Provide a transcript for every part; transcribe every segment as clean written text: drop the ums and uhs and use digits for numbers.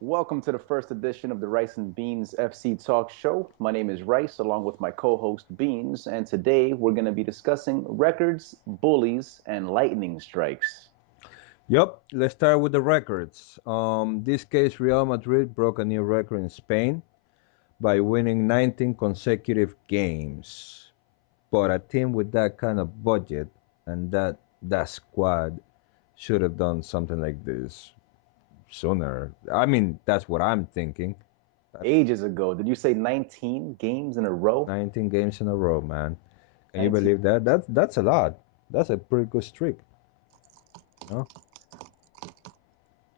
Welcome to the first edition of the Rice and Beans FC Talk Show. My name is Rice, along with my co host Beans, and today we're going to be discussing records, bullies, and lightning strikes. Yup, let's start with the records. This case, Real Madrid broke a new record in Spain by winning 19 consecutive games. But a team with that kind of budget and that squad should have done something like this sooner. I mean, that's what I'm thinking. Ages ago, did you say 19 games in a row? 19 games in a row, man. Can you 19. believe that? That's a lot. That's a pretty good streak. No?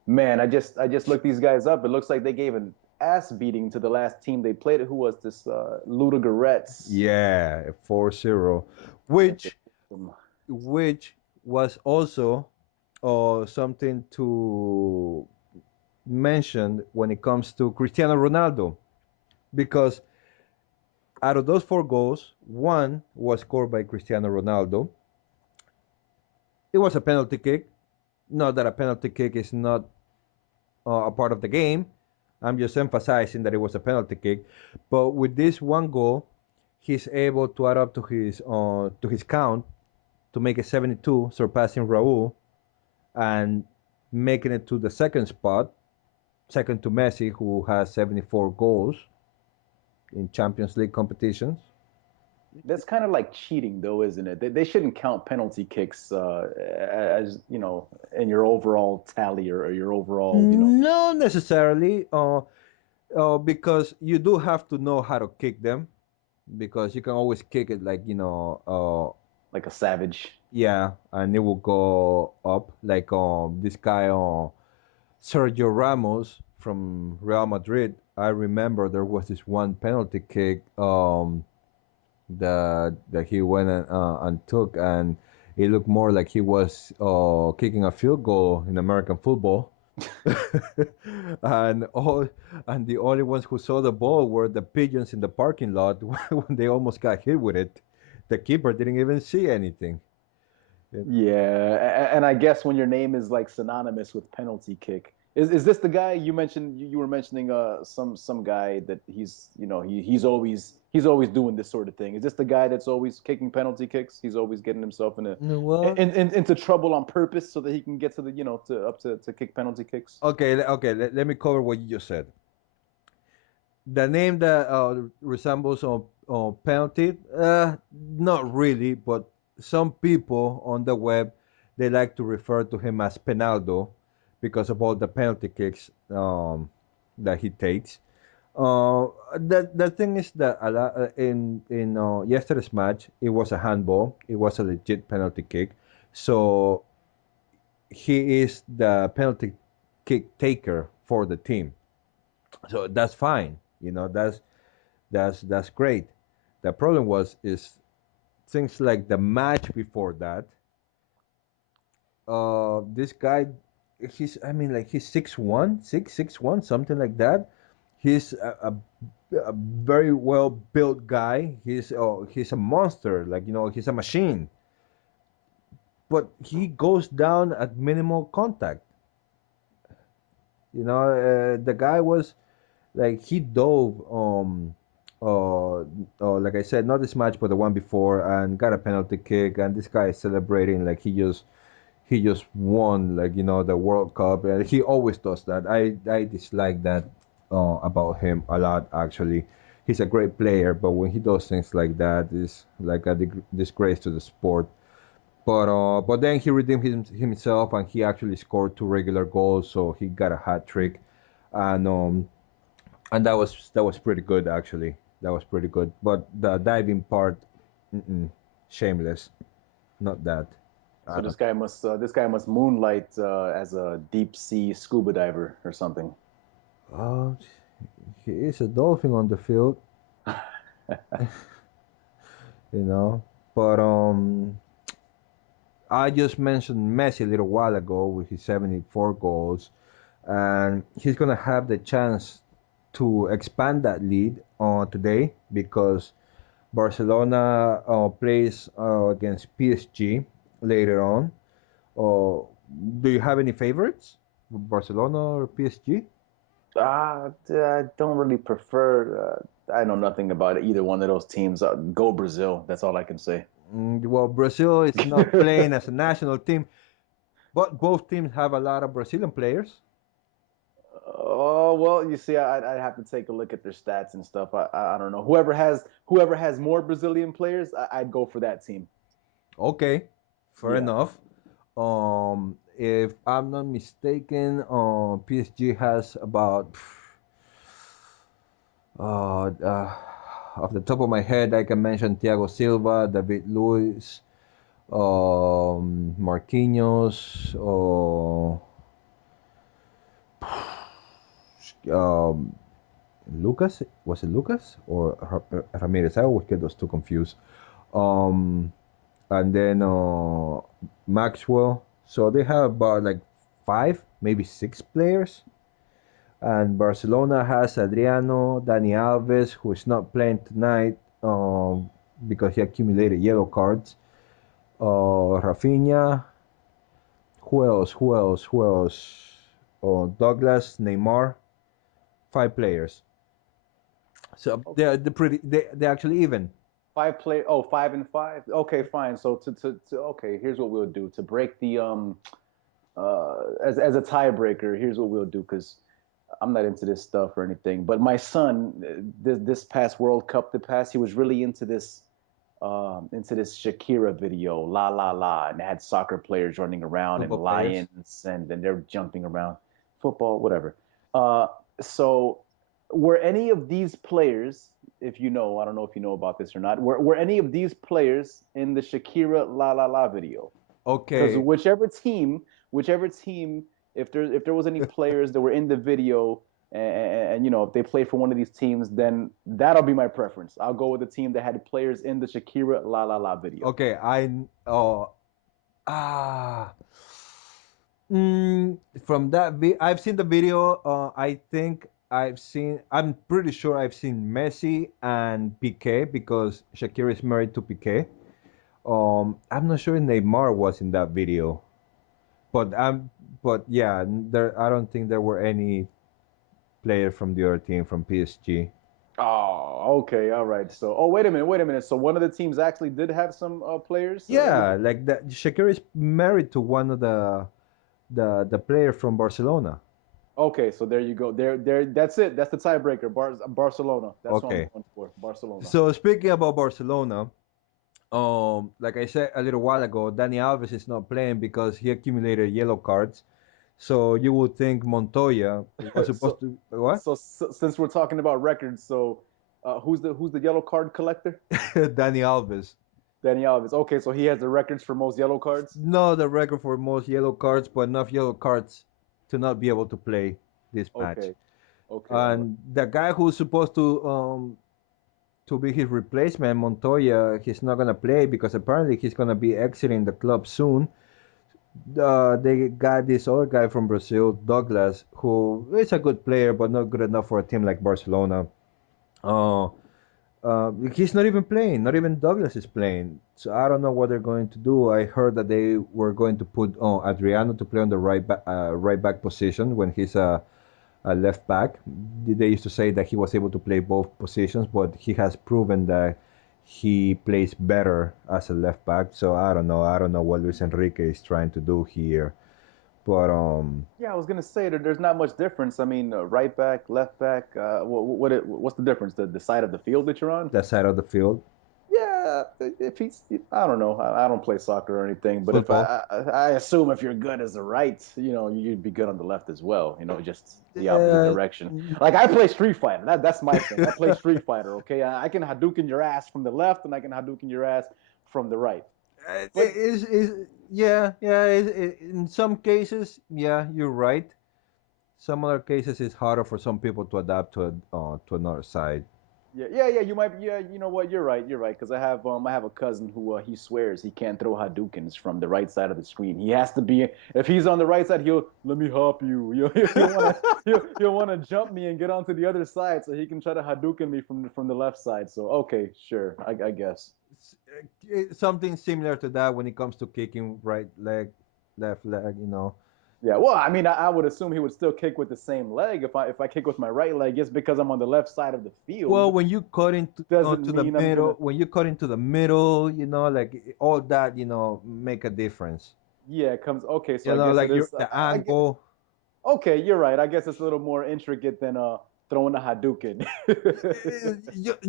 Man, I just looked these guys up. It looks like they gave an ass beating to the last team they played. Who was this? Ludogorets. Yeah, 4-0, And they which whooped them. which was also something to mention when it comes to Cristiano Ronaldo, because out of those four goals, one was scored by Cristiano Ronaldo. It was a penalty kick. Not that a penalty kick is not a part of the game. I'm just emphasizing that it was a penalty kick. But with this one goal, he's able to add up to his count to make it 72, surpassing Raul and making it to the second spot, second to Messi, who has 74 goals in Champions League competitions. That's kind of like cheating, though, isn't it? They shouldn't count penalty kicks as in your overall tally or your overall. Not necessarily, because you do have to know how to kick them, because you can always kick it like Like a savage. yeah, and it will go up like this guy Sergio Ramos from Real Madrid. I remember there was this one penalty kick that he went and took, and it looked more like he was kicking a field goal in American football. and all and the only ones who saw the ball were the pigeons in the parking lot when they almost got hit with it. The keeper didn't even see anything. It- Yeah, and I guess when your name is like synonymous with penalty kick, is this the guy you mentioned? You were mentioning some guy that he's always doing this sort of thing. Is this the guy that's always kicking penalty kicks? He's always getting himself well, into trouble on purpose so that he can get to the to up to kick penalty kicks. okay. Let me cover what you just said. The name that resembles on penalty, not really, but some people on the web they like to refer to him as Penaldo because of all the penalty kicks that he takes. The thing is that in yesterday's match, it was a handball. It was a legit penalty kick. So he is the penalty kick taker for the team. So that's fine. That's great. The problem is things like the match before that. This guy, he's 6'1", 6'1", something like that. He's a very well built guy. He's a monster. Like he's a machine. But he goes down at minimal contact. The guy was like he dove like I said, not this match but the one before, and got a penalty kick, and this guy is celebrating like he just won, like the World Cup, and he always does that. I dislike that about him a lot, actually. He's a great player, but when he does things like that, it's like a disgrace to the sport. But then he redeemed himself, and he actually scored two regular goals, so he got a hat trick, and and that was pretty good, actually. That was pretty good. But the diving part, mm-mm, shameless. Not that. So I don't. this guy must moonlight as a deep sea scuba diver or something. Oh, he is a dolphin on the field, you know. But I just mentioned Messi a little while ago with his 74 goals, and he's gonna have the chance to expand that lead today because Barcelona plays against PSG later on. Uh, do you have any favorites? Barcelona or PSG? I don't really prefer. I know nothing about either one of those teams. Go Brazil. That's all I can say. Well, Brazil is not playing as a national team, but both teams have a lot of Brazilian players. Oh well, you see, I'd have to take a look at their stats and stuff. I don't know. Whoever has more Brazilian players, I'd go for that team. Okay, fair Yeah. enough. If I'm not mistaken, PSG has about off the top of my head, I can mention Thiago Silva, David Luiz, Marquinhos, um, Lucas. Was it Lucas or Ramirez? I always get those two confused. Um, and then Maxwell. So they have about like five, maybe six players. And Barcelona has Adriano, Dani Alves, who is not playing tonight because he accumulated yellow cards. Rafinha. Who else? Who else? Who else? Douglas, Neymar. Five players. So they're pretty. They're actually even. Five play. Oh, 5-5. Okay, fine. So okay, here's what we'll do to break the as a tiebreaker. Here's what we'll do because I'm not into this stuff or anything. But my son, this past World Cup, the past, he was really into this Shakira video, La La La, and it had soccer players running around and Football players. lions, and they're jumping around, football, whatever. Uh, so, were any of these players, if you know, I don't know if you know about this or not, were any of these players in the Shakira La La La video? Because Okay. whichever team, if there was any players that were in the video, and if they played for one of these teams, then that'll be my preference. I'll go with the team that had players in the Shakira La La La video. Okay. Ah. From that I've seen the video. I think I've seen. I'm pretty sure I've seen Messi and Piqué because Shakira is married to Piqué. I'm not sure if Neymar was in that video, but yeah, there. I don't think there were any players from the other team from PSG. Oh, okay, all right. So, oh, wait a minute. So one of the teams actually did have some players in the Yeah, video. like that. Shakira is married to one of the player from Barcelona. Okay, so there you go. There. That's it. That's the tiebreaker. Barcelona. That's what I'm Okay. going for. Barcelona. So speaking about Barcelona, like I said a little while ago, Dani Alves is not playing because he accumulated yellow cards. So you would think Montoya was supposed so, to what? so since we're talking about records, so who's the yellow card collector? Dani Alves. Danny Alves. Okay, so he has the records for most yellow cards. No, the record for most yellow cards, but enough yellow cards to not be able to play this match. Okay, okay, all right. And the guy who's supposed to be his replacement, Montoya, he's not gonna play because apparently he's gonna be exiting the club soon. They got this other guy from Brazil, Douglas, who is a good player but not good enough for a team like Barcelona. Uh, he's not even playing. Not even Douglas is playing. So I don't know what they're going to do. I heard that they were going to put Adriano to play on the right back position when he's a left back. They used to say that he was able to play both positions, but he has proven that he plays better as a left back. So I don't know. I don't know what Luis Enrique is trying to do here. But Yeah, I was gonna say that there's not much difference. I mean, right back, left back. What's the difference? The side of the field that you're on? that side of the field, Yeah, if he's, I don't know. I don't play soccer or anything, but if football. I assume if you're good as a right, you'd be good on the left as well. Just the opposite Yeah, direction. Like I play Street Fighter. That's my thing. I play Street Fighter. Okay, I can Hadouken your ass from the left, and I can Hadouken your ass from the right. But yeah, yeah. In some cases, yeah, you're right. Some other cases, it's harder for some people to adapt to another side. yeah, yeah, yeah. You might. Yeah, you know what? You're right. You're right. Because I have a cousin who he swears he can't throw Hadoukens from the right side of the screen. He has to be. If he's on the right side, he'll let me hop you. He'll want to. He'll want to jump me and get onto the other side so he can try to Hadouken me from the left side. So okay, sure. I guess. Something similar to that when it comes to kicking right leg, left leg. Yeah, well, I mean, I would assume he would still kick with the same leg. If I kick with my right leg, just because I'm on the left side of the Well, field when you cut into doesn't to the mean I'm middle, gonna. when you cut into the middle, like all that, make a difference. Yeah, it comes. Okay, so I guess it Like is. the I get. angle, Okay, you're right. I guess it's a little more intricate than throwing a Hadouken.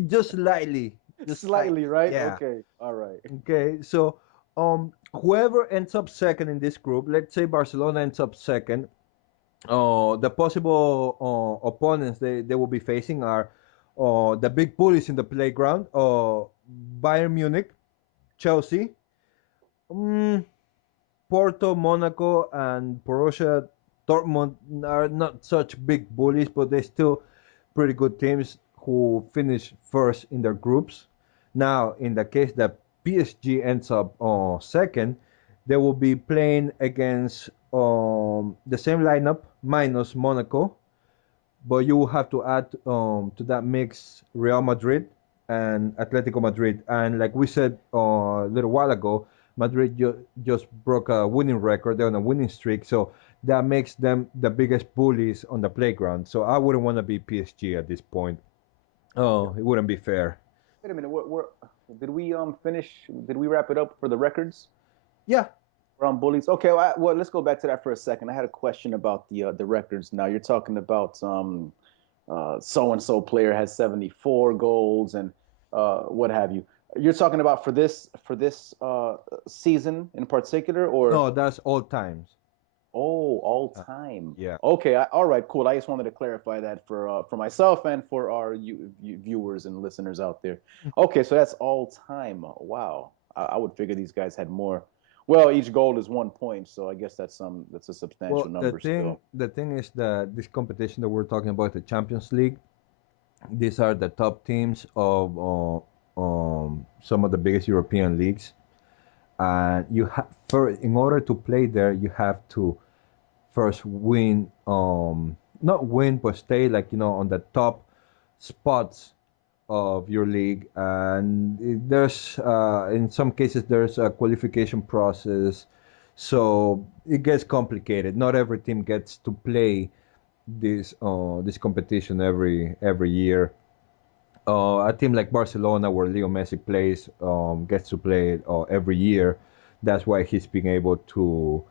just slightly, just Slightly, slightly. right? Yeah. Okay, all right. Okay. So, whoever ends up second in this group, let's say Barcelona ends up second, the possible opponents they will be facing are the big bullies in the playground, Bayern Munich, Chelsea, mm, Porto, Monaco, and Borussia Dortmund are not such big bullies, but they still pretty good teams who finish first in their groups. Now, in the case that PSG ends up second, they will be playing against the same lineup minus Monaco, but you will have to add to that mix Real Madrid and Atletico Madrid. And like we said a little while ago, Madrid just broke a winning record. They're on a winning streak, so that makes them the biggest bullies on the playground. So I wouldn't want to be PSG at this point. Okay. Oh, it wouldn't be fair. Wait a minute. Did we finish? Did we wrap it up for the records Yeah. around bullies? Okay. Well, let's go back to that for a second. I had a question about the records. Now you're talking about so and so player has 74 goals and what have you. You're talking about for this season in particular, or No, that's all times. oh, all Uh, time. yeah. Okay, all right, cool. I just wanted to clarify that for myself and for our viewers and listeners out there. Okay, so that's all time. Wow, I would figure these guys had more. Well, each goal is 1 point, so I guess that's a substantial Well, the number thing still. the thing is that this competition that we're talking about, the Champions League, these are the top teams of some of the biggest European leagues, and in order to play there, you have to first win, not win, but stay like on the top spots of your league. And there's in some cases there's a qualification process, so it gets complicated. Not every team gets to play this competition every year. A team like Barcelona, where Leo Messi plays, gets to play it every year. That's why he's being able to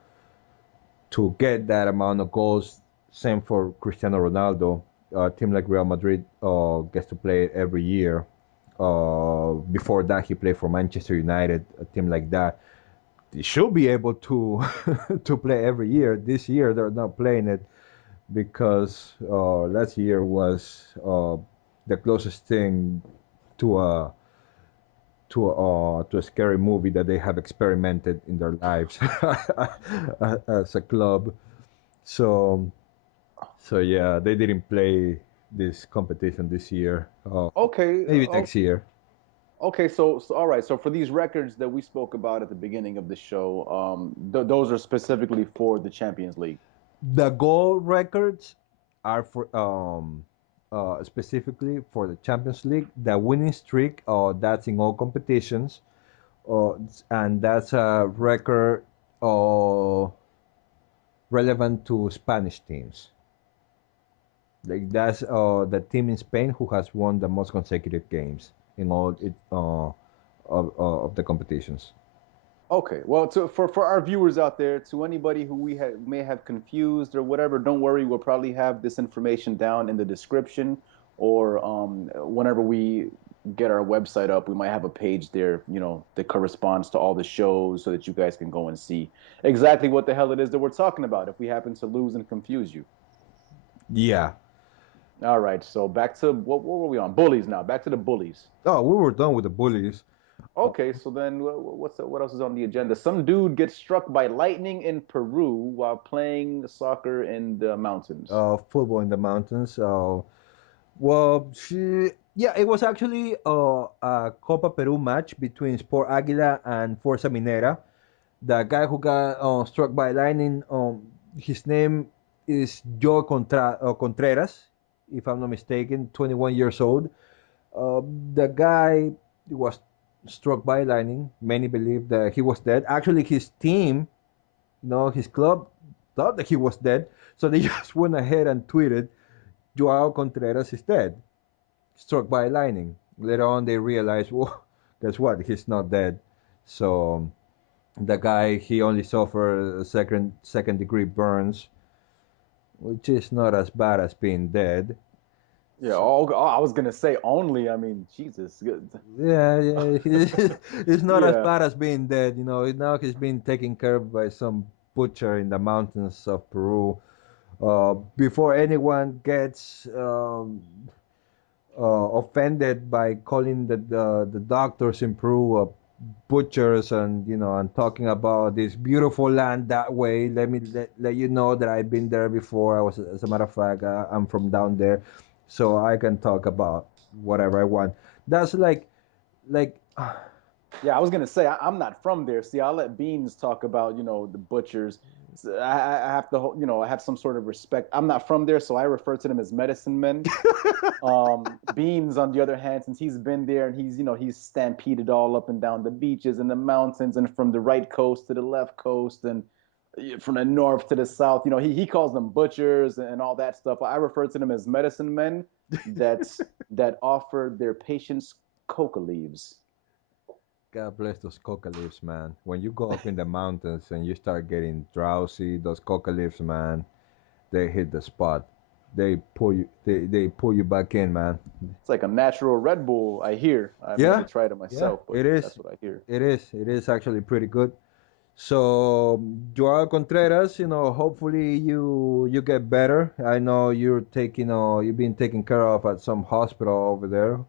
get that amount of goals. Same for Cristiano Ronaldo. A team like Real Madrid gets to play it every year. Before that, he played for Manchester United, a team like that. They should be able to to play every year. This year, they're not playing it because last year was the closest thing to a scary movie that they have experimented in their lives as a club. So yeah, they didn't play this competition this year. Okay, Maybe next year. okay. So all right. So for these records that we spoke about at the beginning of the show, those are specifically for the Champions League. The goal records are for specifically for the Champions League. The winning streak, that's in all competitions, uh, and that's a record uh, relevant to Spanish teams. Like that's the team in Spain who has won the most consecutive games in all of the competitions. Okay. Well, for our viewers out there, to anybody who may have confused or whatever, don't worry. We'll probably have this information down in the description, or whenever we get our website up, we might have a page there, that corresponds to all the shows, so that you guys can go and see exactly what the hell it is that we're talking about. If we happen to lose and confuse you. Yeah. All right. So back to what were we on? Bullies now. Back to the bullies. Oh, we were done with the bullies. Okay, so then what else is on the agenda? Some dude gets struck by lightning in Peru while playing soccer in the mountains. Football in the mountains. Well, yeah, it was actually a Copa Peru match between Sport Aguila and Forza Minera. The guy who got struck by lightning, his name is Contreras, if I'm not mistaken, 21 years old. The guy was struck by lightning. Many believe that he was dead. Actually, his team, his club, thought that he was dead, so they just went ahead and tweeted, "Joao Contreras is dead, struck by lightning." Later on, they realized, well, guess what? He's not dead. So the guy, he only suffered second degree burns, which is not as bad as being dead. Yeah. So I was gonna say only. I mean, Jesus. yeah, yeah, it's not as Yeah. bad as being dead. Now he's being taken care of by some butcher in the mountains of Peru. Before anyone gets offended by calling the doctors in Peru butchers, and and talking about this beautiful land that way, let me let you know that I've been there before. As a matter of fact, I'm from down there, so I can talk about whatever I want. That's like Yeah, I was gonna say I'm not from there. See, I'll let Beans talk about the butchers. So I have to I have some sort of respect. I'm not from there, so I refer to them as medicine men. Beans, on the other hand, since he's been there and he's stampeded all up and down the beaches and the mountains and from the right coast to the left coast and from the north to the south. He calls them butchers and all that stuff. I refer to them as medicine men that offer their patients coca leaves. God bless those coca leaves, man. When you go up in the mountains and you start getting drowsy, those coca leaves, man, they hit the spot. They pull you back in, man. It's like a natural Red Bull, I hear. I've never Yeah, tried it yeah, myself, but it is. that's what I hear. It is actually pretty good. So, Joao Contreras, hopefully you get better. I know you've been taken care of at some hospital over there.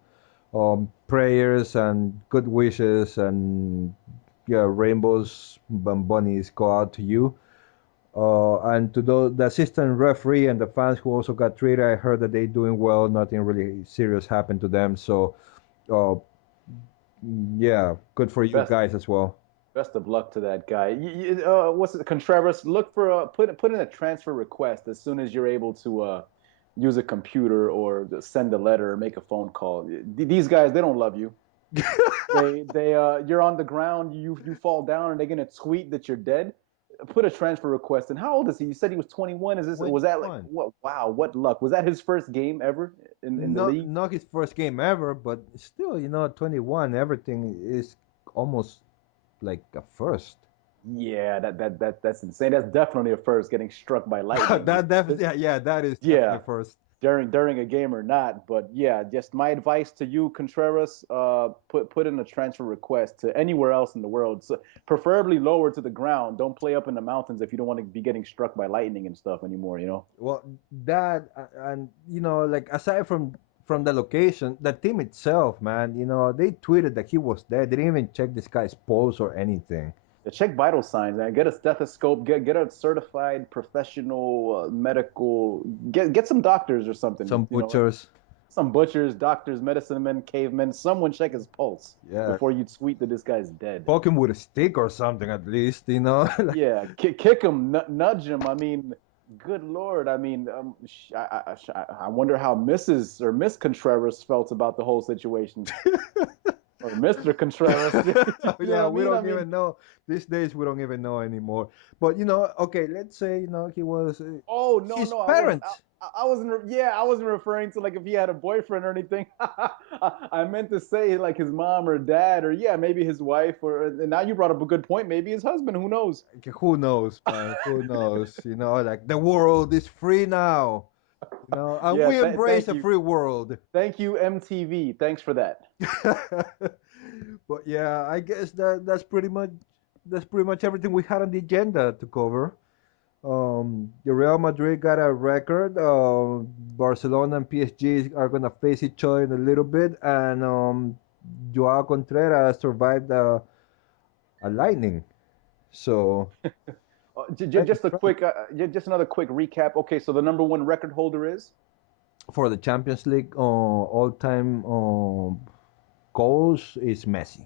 Prayers and good wishes and yeah, rainbows and bunnies go out to you. And to the assistant referee and the fans who also got treated, I heard that they're doing well. Nothing really serious happened to them. So, uh, yeah, good for you Best guys as well. best of luck to that guy. What's it, Contreras? Look for put in a transfer request as soon as you're able to use a computer or send a letter or make a phone call. These guys, they don't love you. You're on the ground, you fall down, and they're gonna tweet that you're dead. Put a transfer request in. How old is he? You said he was 21. Was that like 21. what? Wow, what luck! Was that his first game ever in the Not league? not his first game ever, but still, 21. Everything is almost like a first. Yeah, that's insane. That's definitely a first, getting struck by lightning. That definitely, yeah, that is definitely a Yeah, first. during a game or not. But yeah, just my advice to you, Contreras, put in a transfer request to anywhere else in the world, so preferably lower to the ground. Don't play up in the mountains if you don't want to be getting struck by lightning and stuff anymore. Well, that and like aside from the location, the team itself, man, they tweeted that he was dead. They didn't even check this guy's pulse or anything. Yeah, check vital signs, man. Get a stethoscope. Get a certified professional medical. Get some doctors or something. Some butchers, Some butchers, doctors, medicine men, cavemen. Someone check his pulse yeah, before you tweet that this guy's dead. poke him with a stick or something at least. Like, Yeah, kick him, nudge him. I mean, good Lord. I mean, I wonder how Mrs. or Miss Contreras felt about the whole situation, or Mr. Contreras. You know what yeah, I we mean? I don't mean, even know these days. We don't even know anymore. But okay, let's say he was oh no, his no, parents. I wasn't. Yeah, I wasn't referring to like if he had a boyfriend or anything. I meant to say like his mom or dad or yeah, maybe his wife or. And now you brought up a good point. Maybe his husband. Who knows? Okay, who knows, man? Who knows? Like the world is free now. And Yeah. we embrace Thank a you. free world. Thank you, MTV. Thanks for that. But yeah, I guess that's pretty much everything we had on the agenda to cover. The Real Madrid got a record. Barcelona and PSG are gonna face each other in a little bit, and Joao Contreras survived a lightning. So lightning Just a strike quick, just another quick recap. Okay, so the number one record holder is for the Champions League all-time goals is Messi.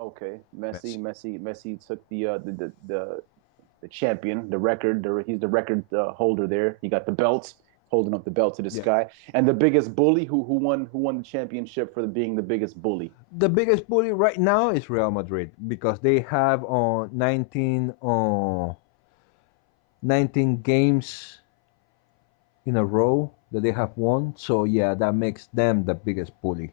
okay. Messi. Messi. Messi took the champion, the record. He's the record holder there. He got the belt, holding up the belt to the Yeah. sky. And the biggest bully, who won the championship for being the biggest bully. The biggest bully right now is Real Madrid because they have 19 19 games in a row that they have won. So yeah, that makes them the biggest bully.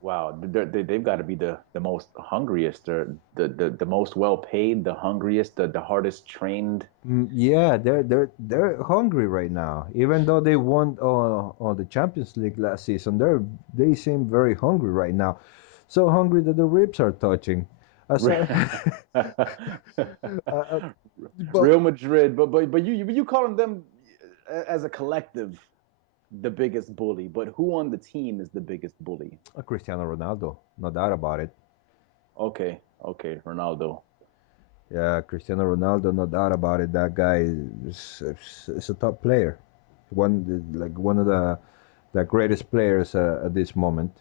Wow, they've got to be the most hungriest, or the most well paid, the hungriest, the hardest trained. Yeah, they're hungry right now. Even though they won on the Champions League last season, they seem very hungry right now. So hungry that the ribs are touching. Aside, uh, but Real Madrid, but you calling them as a collective the biggest bully, but who on the team is the biggest bully? Cristiano Ronaldo, no doubt about it. Okay, okay, Ronaldo. Yeah, Cristiano Ronaldo, no doubt about it. That guy is a top player, one of the greatest players at this moment.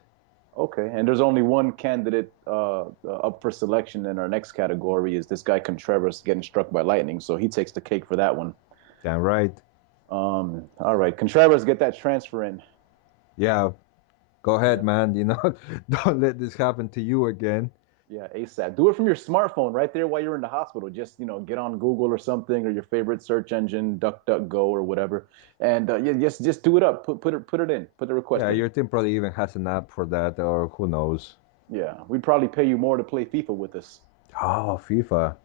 Okay, and there's only one candidate up for selection in our next category is this guy Contreras getting struck by lightning, so he takes the cake for that one. Damn right. All right, Contreras, get that transfer in. Yeah, go ahead, Yeah, man. Don't let this happen to you again. yeah, ASAP. Do it from your smartphone right there while you're in the hospital. Just get on Google or something or your favorite search engine, DuckDuckGo or whatever, and yeah, just do it up. Put it in. Put the request Yeah, in. your team probably even has an app for that, or who knows. Yeah, we'd probably pay you more to play FIFA with us. Oh, FIFA.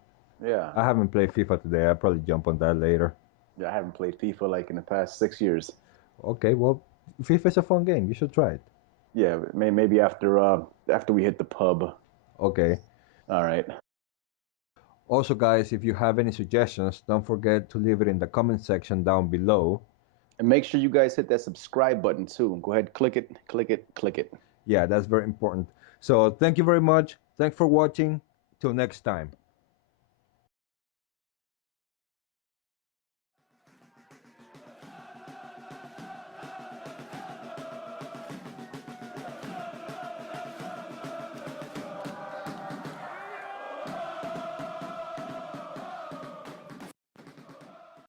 Yeah, I haven't played FIFA today. I'll probably jump on that later. yeah. I haven't played FIFA like in the past 6 years. Okay, well, FIFA is a fun game. You should try it. Yeah, maybe after we hit the pub. Okay. All right. Also, guys, if you have any suggestions, don't forget to leave it in the comment section down below. And make sure you guys hit that subscribe button too. Go ahead, click it, click it, click it. Yeah, that's very important. So, thank you very much. Thanks for watching. Till next time.